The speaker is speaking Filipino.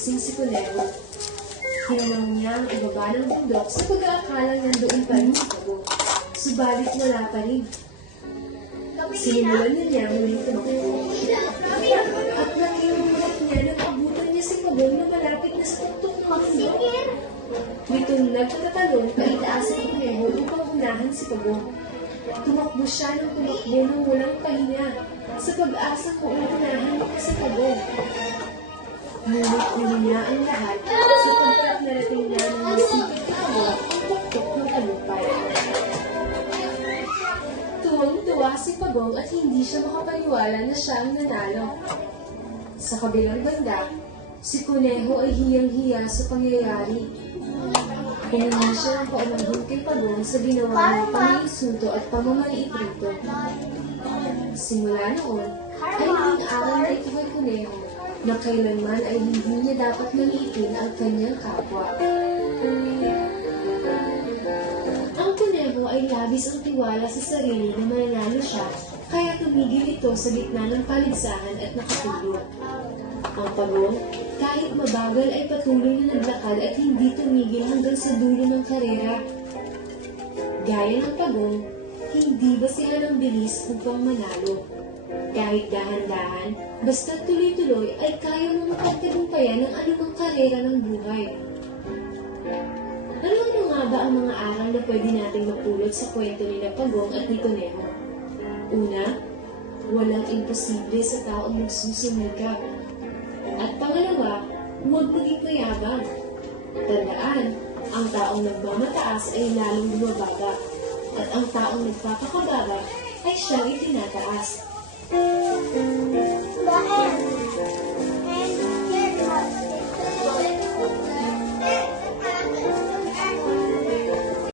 nagising si Kuneho. Tinanong niya ang ibaba ng bundok sa pag-aakalang nandoon pa rin si Pagong. Subalit wala pa rin. Sinimulan niya muling tumakbo. At nakiulat niya nang abutan niya si Pagong na malapit na sa tuktok ng bundok. Nitong nagtatatalon, paitaas si Kuneho upang unahan si Pagong. Tumakbo siya ng tumakbo ng walang pahinga sa pag-asa kung unahan niya si Pagong. Ngunit huli niya ang lahat sapagkat narating niya ng masipit na abo ang tuktok ng talumpay. Tuwang-tuwa si Pagong at hindi siya makapaniwala na siya ang nanalo. Sa kabilang banda, si Kuneho ay hiyang-hiya sa pangyayari. Pinanong siya ng paunahon kay Pagong sa ginawa ng pang-iinsulto at pamamaliit rito. Simula noon, ay naging aral na ito kay Kuneho na kailanman ay hindi niya dapat maliitin ang kanyang kapwa. Ang Kuneho ay labis ang tiwala sa sarili na mananalo siya, kaya tumigil ito sa gitna ng paligsahan at nakatulog. Ang Pagong, kahit mabagal ay patuloy na naglakad at hindi tumigil hanggang sa dulo ng karera. Gaya ng Pagong, hindi basihan ng bilis upang manalo. Kahit dahan-dahan, basta tuloy-tuloy ay kaya mong mapagtagumpayan ng anumang karera ng buhay. Ano nga ba ang mga aral na pwede nating mapulot sa kwento nila Pagong at ni Kuneho? Una, walang imposible sa taong nagsusumikap. At pangalawa, huwag maging mayabang. Tandaan, ang taong nagmamataas ay lalong bumababa, at ang taong nagpapakababa ay siyang itinataas.